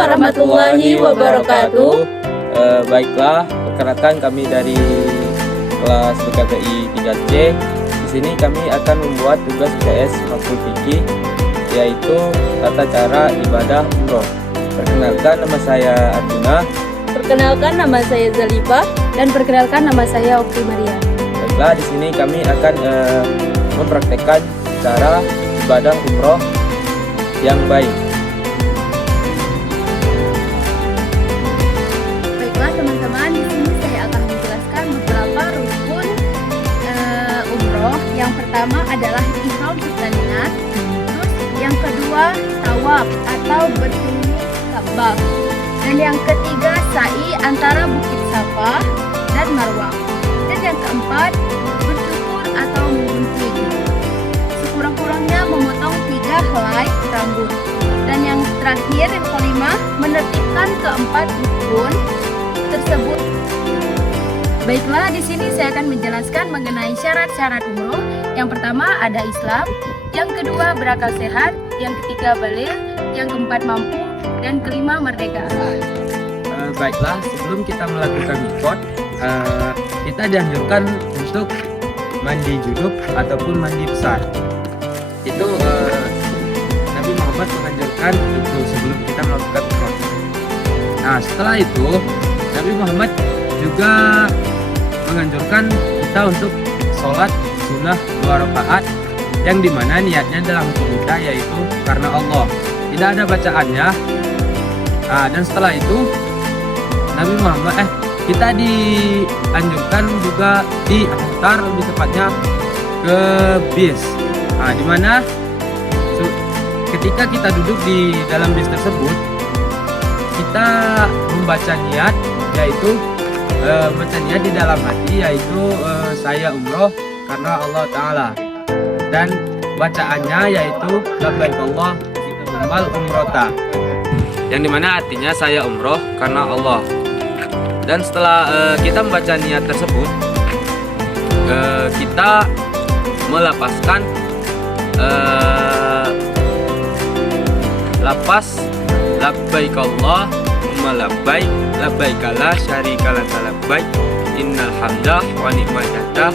warahmatullahi wabarakatuh. Baiklah, perkenalkan kami dari kelas BKPI 3C. Di sini kami akan membuat tugas UTS Makul Fikih, yaitu tata cara ibadah umroh. Perkenalkan, nama saya Arjuna. Perkenalkan, nama saya Zalifah. Dan perkenalkan, nama saya Okti Maria. Baiklah, di sini kami akan mempraktekkan cara ibadah umroh yang baik. Baiklah teman-teman, di sini saya akan menjelaskan beberapa rukun umroh. Yang pertama adalah ihram serta niat. Terus yang kedua tawaf atau berkeliling Ka'bah. Dan yang ketiga sa'i antara Bukit Safa dan Marwah. Dan yang keempat bercukur atau menggunting. Sekurang-kurangnya memotong 3 helai rambut. Dan yang terakhir, yang kelima, menertibkan keempat rukun tersebut. Baiklah, di sini saya akan menjelaskan mengenai syarat-syarat umroh. Yang pertama ada Islam, yang kedua berakal sehat, yang ketiga baligh, yang keempat mampu, dan kelima merdeka. Baiklah, sebelum kita melakukan mikot, kita dianjurkan untuk mandi junub ataupun mandi besar. Itu Nabi Muhammad menganjurkan itu sebelum kita melakukan mikot. Nah, setelah itu Nabi Muhammad juga menganjurkan kita untuk sholat sunnah 2 rakaat yang dimana niatnya dalam hukum kita yaitu karena Allah, tidak ada bacaannya. Dan setelah itu Nabi Muhammad kita dianjurkan juga diantar, lebih tepatnya ke bis. Dimana ketika kita duduk di dalam bis tersebut, kita membaca niat, yaitu membaca niat di dalam hati, yaitu saya umroh karena Allah Ta'ala. Dan bacaannya yaitu labbaik Allahumma umrota, yang dimana artinya saya umroh karena Allah. Dan setelah kita membaca niat tersebut, kita melapaskan lapas labbaik Allahumma labbaik labbaik la syarika laka labbaik innal hamda wa ni'mata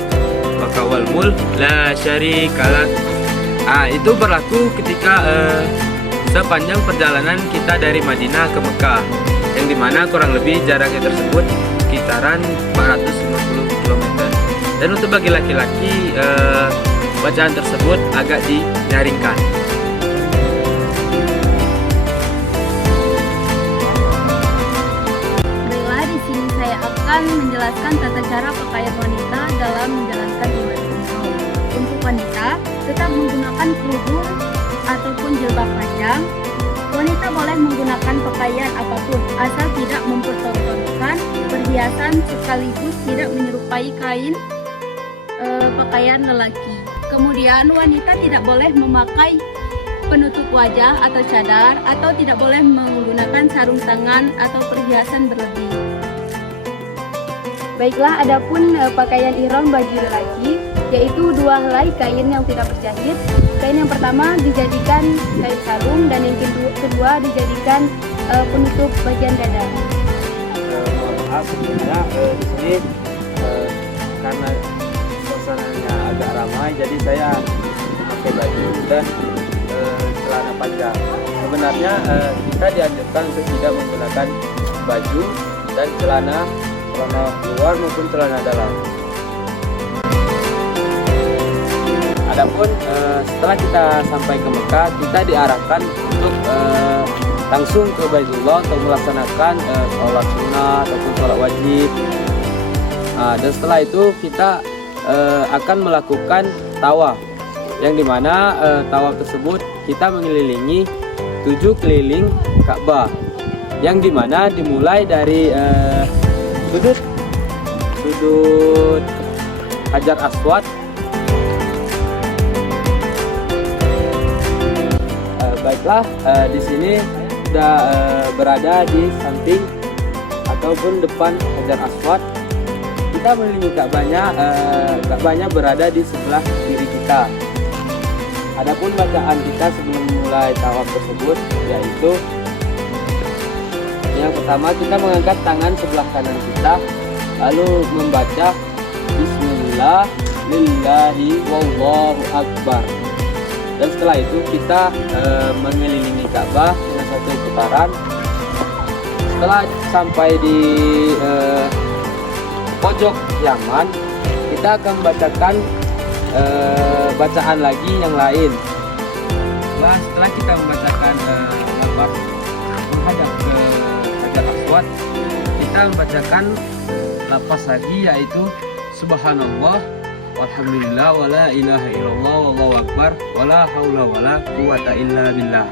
laka wal mulk la syarika lak. Itu berlaku ketika sepanjang perjalanan kita dari Madinah ke Mekah, yang dimana kurang lebih jaraknya tersebut sekitaran 450 km. Dan untuk bagi laki-laki, bacaan tersebut agak dinyaringkan. Baiklah, di sini saya akan menjelaskan tata cara pakaian wanita dalam menjalankan ibadah umroh. Untuk wanita, tetap menggunakan kerudung ataupun jilbab panjang. Wanita boleh menggunakan pakaian apapun asal tidak mempertontonkan perhiasan sekaligus tidak menyerupai kain pakaian lelaki. Kemudian wanita tidak boleh memakai penutup wajah atau cadar, atau tidak boleh menggunakan sarung tangan atau perhiasan berlebih. Baiklah, adapun pakaian ihram bagi lelaki, yaitu 2 helai kain yang tidak berjahit. Kain yang pertama dijadikan kain sarung, dan yang kedua dijadikan penutup bagian dada. Mohon maaf sebenarnya di sini karena suasananya agak ramai, jadi saya pakai baju dan celana panjang. Sebenarnya kita dianjurkan untuk tidak menggunakan baju dan celana luar maupun celana dalam. Adapun setelah kita sampai ke Mekah, kita diarahkan untuk langsung ke Baitullah untuk melaksanakan sholat sunnah ataupun sholat wajib. Dan setelah itu kita akan melakukan tawaf, yang dimana tawaf tersebut kita mengelilingi 7 keliling Ka'bah, yang dimana dimulai dari sudut Hajar Aswad. Baiklah, di sini sudah berada di samping ataupun depan Hajar Aswad. Kita mengelilingi Ka'bahnya berada di sebelah kiri kita. Adapun bacaan kita sebelum mulai tawaf tersebut yaitu Yang pertama kita mengangkat tangan sebelah kanan kita, lalu membaca Bismillah lillahi wallahu akbar. Dan setelah itu kita mengelilingi Ka'bah dengan satu putaran. Setelah sampai di pojok Yaman, kita akan membacakan bacaan lagi yang lain. Setelah kita membacakan lafaz menghadap ke Hajar Aswad, kita membacakan lafaz lagi, yaitu Subhanallah walhamdulillah wala ilaha illallah wallahu akbar wala haula wala quwata illa billah.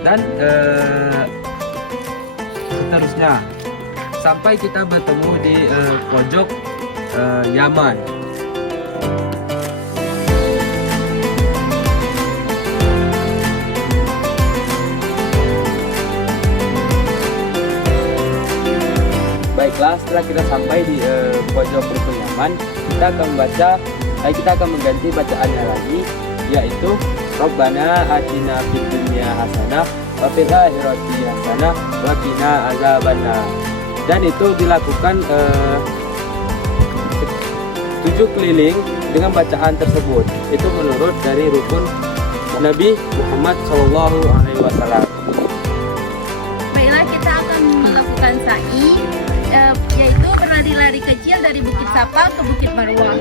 Dan seterusnya sampai kita bertemu di pojok Yaman. Baiklah, setelah kita sampai di pojok rukun Yaman, kita akan mengganti bacaannya lagi, yaitu Rabbana atina fid dunya hasanah wa fil akhirati hasanah wa qina azabannar. Dan itu dilakukan 7 keliling dengan bacaan tersebut. Itu menurut dari rukun Nabi Muhammad SAW. Baiklah, kita akan melakukan sa'i, yaitu berlari-lari kecil dari Bukit Safa ke Bukit Marwah.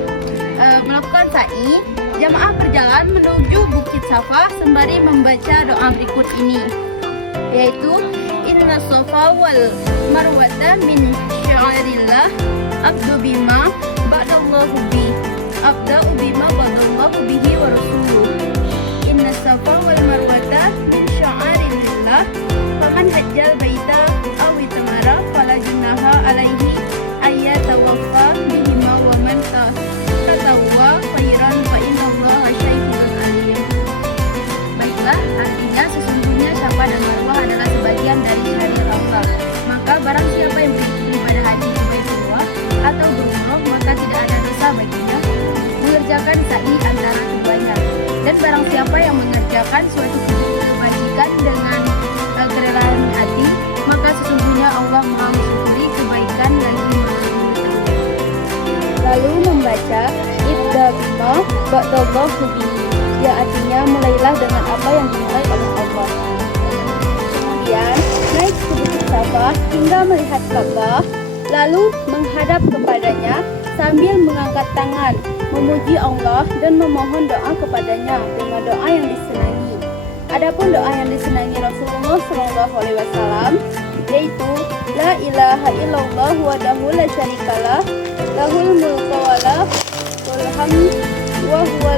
Melakukan sa'i, jamaah berjalan menuju Bukit Safa sembari membaca doa berikut ini, yaitu Inna Safa wal Marwata min sya'airillah abdu bima ba'dallahu bi abda'u bima ba'dallahu bihi wa rasuluh. Inna Safa wal Marwata min sya'airillah faman hajjal baita aw itamara fala junaha alaihi ayyatawaffa bihima wa man tatawwa khairan fa innallaha syakirun alim. Baiklah, artinya sesungguhnya Safa dan Marwah adalah sebagian dari syariat Allah. Maka barang siapa yang beribadah haji ke Baitullah atau berumrah, maka tidak ada dosa baginya mengerjakan sa'i antara keduanya. Dan barang siapa yang mengerjakan suatu kebajikan dengan kerelaan hati, maka sesungguhnya Allah Maha mensyukuri kebaikan lagi Maha mengetahui. Lalu membaca Ibda bima ba'dallahu bihi, yang artinya mulailah dengan apa yang dimulai oleh Allah. Kemudian naik ke Bukit Safa hingga melihat Ka'bah, lalu menghadap kepadanya sambil mengangkat tangan, memuji Allah dan memohon doa kepadanya dengan doa yang disenangi. Adapun doa yang disenangi Rasulullah SAW, yaitu La ilaha illallah wahdahu la syarikalah, lahul mulku wa lahul hamd wa huwa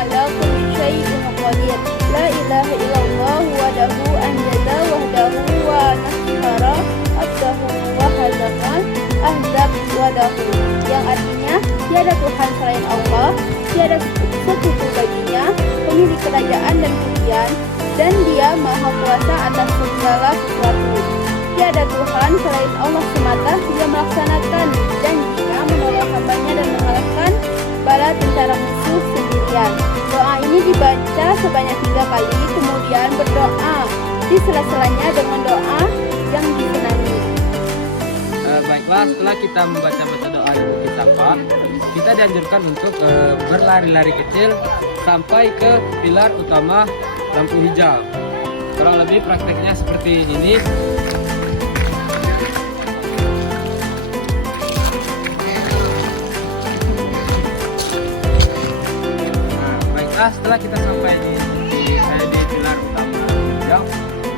ala kulli syai'in qadir. La ilaha illallah wahdahu anjada wahdahu wa nasara abdahu wa hazaman ahzab wadahu, yang artinya tiada Tuhan selain Allah, tiada sekutu baginya, pemilik kerajaan dan pujian, dan Dia Maha Kuasa atas segala sesuatu. Tiada Tuhan selain Allah semata. Dia melaksanakan janjinya menolong hambanya dan mengalahkan bala tentara musuh sendirian. Doa ini dibaca sebanyak 3 kali, kemudian berdoa di sela-selanya dengan doa yang disenangi. Baiklah, setelah kita membaca doa di Bukit Safa, kita dianjurkan untuk berlari-lari kecil sampai ke pilar utama lampu hijau. Kurang lebih prakteknya seperti ini. Nah, baiklah, setelah kita sampai di pilar utama hijau,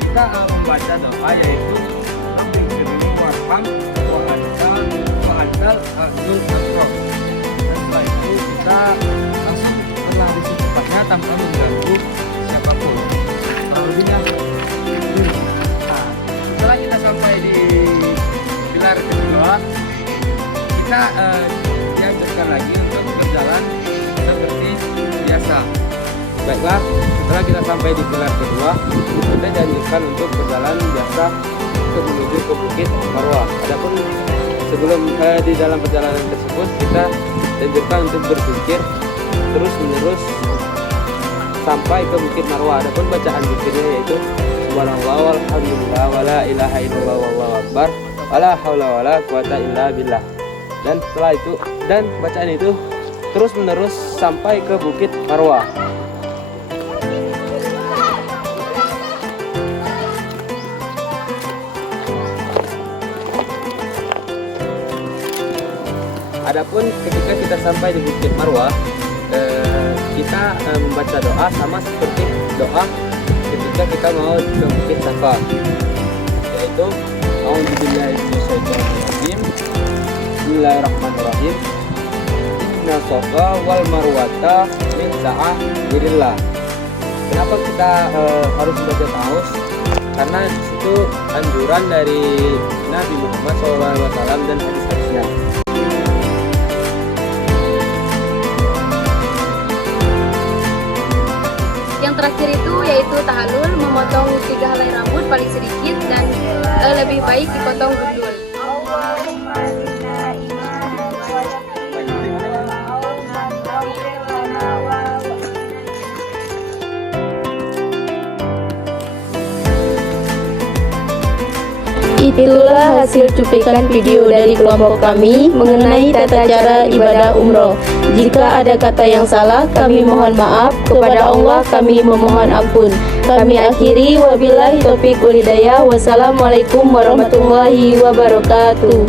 kita membaca doa, yaitu warham wa'adal abdul akram. Dan setelah itu kita langsung berlari secepatnya tanpa mengganggu siapapun. Lebihnya. Nah, setelah kita sampai di pilar kedua, kita dianjurkan lagi untuk berjalan seperti biasa. Baiklah, setelah kita sampai di pilar kedua, kita dianjurkan untuk berjalan biasa untuk menuju ke Bukit Marwah. Adapun sebelum di dalam perjalanan tersebut, kita dianjurkan untuk berzikir terus menerus sampai ke Bukit Marwah. Adapun bacaan zikirnya yaitu subhanallah walhamdulillah wala ilaha illallah wallahu akbar wala haula wala quwata illa billah. Dan setelah itu dan bacaan itu terus menerus sampai ke Bukit Marwah. Adapun ketika kita sampai di Bukit Marwah, kita membaca doa sama seperti doa ketika kita mau ke Bukit Safa, yaitu A'udzubillahi minasyaitonirrajim. Bismillahirrahmanirrahim. Inna Safa wal Marwata min sa'airillah. Kenapa kita harus membaca ta'awuz? Karena itu anjuran dari Nabi Muhammad SAW dan hadis-hadisnya. Yang terakhir itu yaitu tahalul, memotong 3 helai rambut paling sedikit dan lebih baik dipotong gundul. Itulah hasil cuplikan video dari kelompok kami mengenai tata cara ibadah umroh. Jika ada kata yang salah, kami mohon maaf. Kepada Allah kami memohon ampun. Kami akhiri, wabillahi taufiq wal hidayah. Wassalamualaikum warahmatullahi wabarakatuh.